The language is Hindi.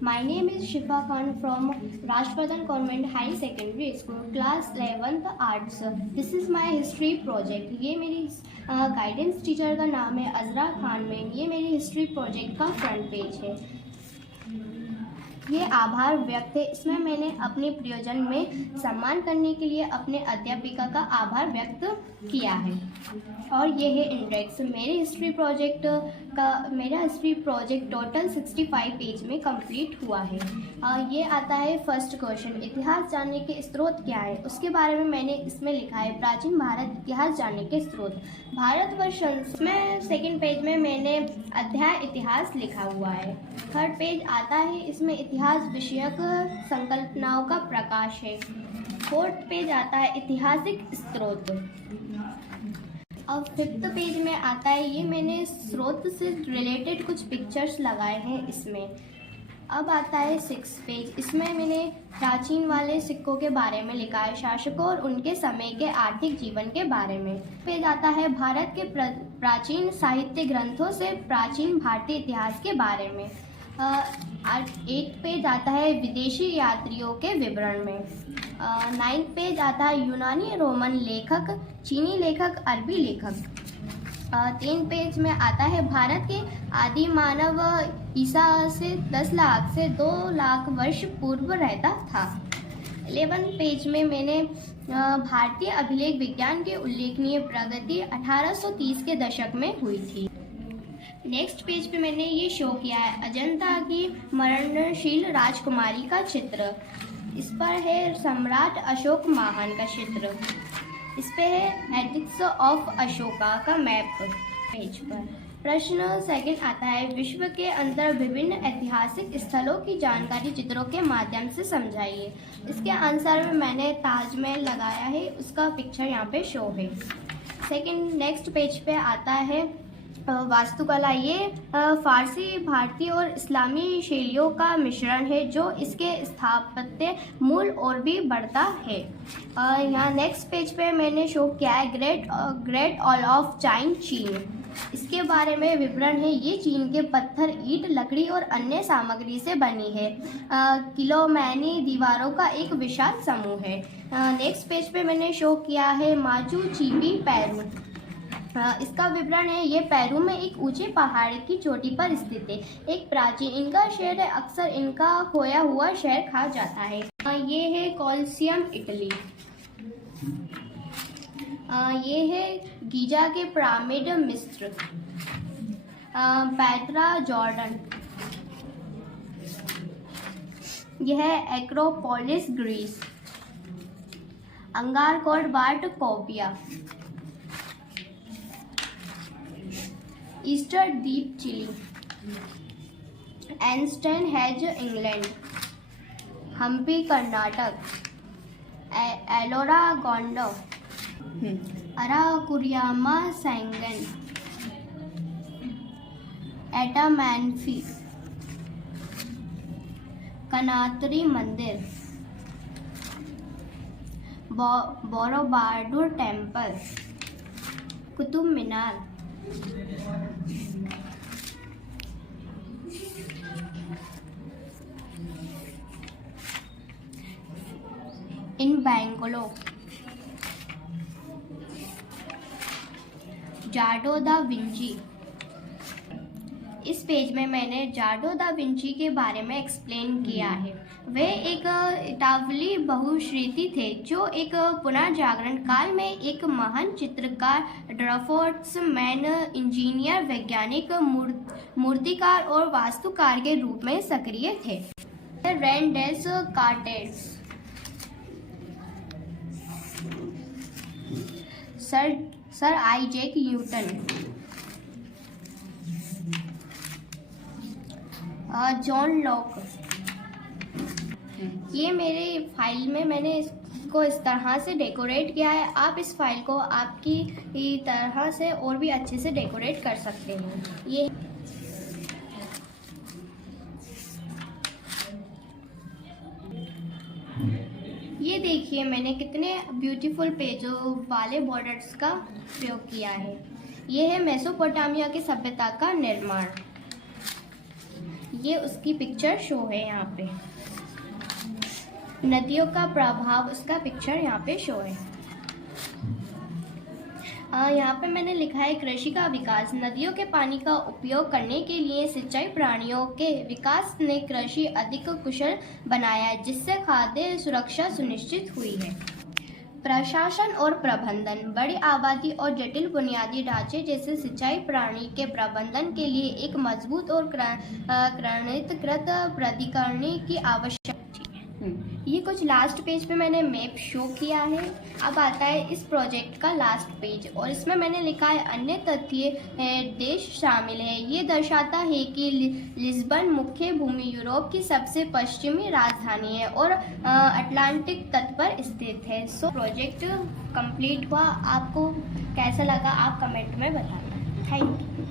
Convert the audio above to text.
My name is Shifa Khan from Rashtradan Government High Secondary School, Class 11th Arts. This is my history project. ये मेरी गाइडेंस टीचर का नाम है अजरा खान में। ये मेरी हिस्ट्री प्रोजेक्ट का फ्रंट पेज है। ये आभार व्यक्त है। इसमें मैंने अपने प्रयोजन में सम्मान करने के लिए अपने अध्यापिका का आभार व्यक्त किया है। और ये है इंडेक्स। मेरा हिस्ट्री प्रोजेक्ट टोटल 65 पेज में कंप्लीट हुआ है। ये आता है फर्स्ट क्वेश्चन, इतिहास जानने के स्रोत क्या है, उसके बारे में मैंने इसमें लिखा है प्राचीन भारत इतिहास जानने के स्रोत। भारतवर्ष में सेकंड पेज में मैंने अध्याय इतिहास लिखा हुआ है। थर्ड पेज आता है, इसमें इतिहास विषयक संकल्पनाओं का प्रकाश है। फोर्थ पेज आता है ऐतिहासिक स्रोत। अब फिफ्थ पेज में आता है, ये मैंने स्रोत से रिलेटेड कुछ पिक्चर्स लगाए हैं इसमें। अब आता है सिक्स पेज, इसमें मैंने प्राचीन वाले सिक्कों के बारे में लिखा है, शासकों और उनके समय के आर्थिक जीवन के बारे में। पेज आता है भारत के प्राचीन साहित्य ग्रंथों से प्राचीन भारतीय इतिहास के बारे में। 8 पेज आता है विदेशी यात्रियों के विवरण में। 9 पेज आता है यूनानी रोमन लेखक, चीनी लेखक, अरबी लेखक। 3 पेज में आता है भारत के आदि मानव ईसा से 10 लाख से 2 लाख वर्ष पूर्व रहता था। 11 पेज में मैंने भारतीय अभिलेख विज्ञान की उल्लेखनीय प्रगति 1830 के दशक में हुई थी। नेक्स्ट पेज पे मैंने ये शो किया है अजंता की मरणशील राजकुमारी का चित्र। इस पर है सम्राट अशोक महान का चित्र। इस पे है एडिक्स ऑफ अशोका का मैप। पेज पर प्रश्न सेकंड आता है, विश्व के अंदर विभिन्न ऐतिहासिक स्थलों की जानकारी चित्रों के माध्यम से समझाइए। इसके आंसर में मैंने ताजमहल लगाया है, उसका पिक्चर यहाँ पे शो है। नेक्स्ट पेज पे आता है वास्तुकला। ये फारसी, भारतीय और इस्लामी शैलियों का मिश्रण है जो इसके स्थापत्य मूल और भी बढ़ता है। यहाँ नेक्स्ट पेज पे मैंने शो किया है ग्रेट वॉल ऑफ चीन। इसके बारे में विवरण है, ये चीन के पत्थर, ईंट, लकड़ी और अन्य सामग्री से बनी है। किलोमैनी दीवारों का एक विशाल समूह है। नेक्स्ट पेज पे मैंने शो किया है माचू पिच्चू पेरू। इसका विवरण है, ये पेरू में एक ऊंचे पहाड़ की चोटी पर स्थित है। एक प्राचीन इनका शहर है, अक्सर इनका खोया हुआ शहर कहा जाता है। ये है कोलोसियम इटली। ये है गीजा के पिरामिड मिस्र। Petra Jordan. यह है एक्रोपोलिस ग्रीस। अंगारकोट बाट कोपिया। ईस्टर द्वीप Chile. Stonehenge England. Hampi Karnataka. Ellora गोंडो। अराकुरियामा सैंगन। एटामैन्फी। कनातरी मंदिर। Borobudur temple. Qutub Minar. In Bangalore. Leonardo da Vinci. इस पेज में मैंने जार्डो दा विंची के बारे में एक्सप्लेन किया है। वे एक इटावली बहुश्रुति थे जो एक पुनर्जागरण काल में एक महान चित्रकार, ड्राफ्ट्समैन, इंजीनियर, वैज्ञानिक, मूर्तिकार और वास्तुकार के रूप में सक्रिय थे। René Descartes. Sir Isaac Newton. John Locke. ये मेरे फाइल में मैंने इसको इस तरह से डेकोरेट किया है। आप इस फाइल को आपकी तरह से और भी अच्छे से डेकोरेट कर सकते हैं। ये देखिए मैंने कितने ब्यूटीफुल पेजों वाले बॉर्डर्स का प्रयोग किया है। ये है मेसोपोटामिया की सभ्यता का निर्माण। ये उसकी पिक्चर शो है यहाँ पे। नदियों का प्रभाव, उसका पिक्चर यहाँ पे शो है। यहाँ पे मैंने लिखा है कृषि का विकास। नदियों के पानी का उपयोग करने के लिए सिंचाई प्रणालियों के विकास ने कृषि अधिक कुशल बनाया, जिससे खाद्य सुरक्षा सुनिश्चित हुई है। प्रशासन और प्रबंधन, बड़ी आबादी और जटिल बुनियादी ढांचे जैसे सिंचाई प्रणाली के प्रबंधन के लिए एक मजबूत और क्रणीकृत प्राधिकरण की आवश्यकता है। ये कुछ लास्ट पेज पे मैंने मैप शो किया है। अब आता है इस प्रोजेक्ट का लास्ट पेज, और इसमें मैंने लिखा है अन्य तथ्य देश शामिल है। ये दर्शाता है कि लिस्बन मुख्य भूमि यूरोप की सबसे पश्चिमी राजधानी है और अटलांटिक तट पर स्थित है। सो प्रोजेक्ट कंप्लीट हुआ। आपको कैसा लगा आप कमेंट में बताना। Thank you.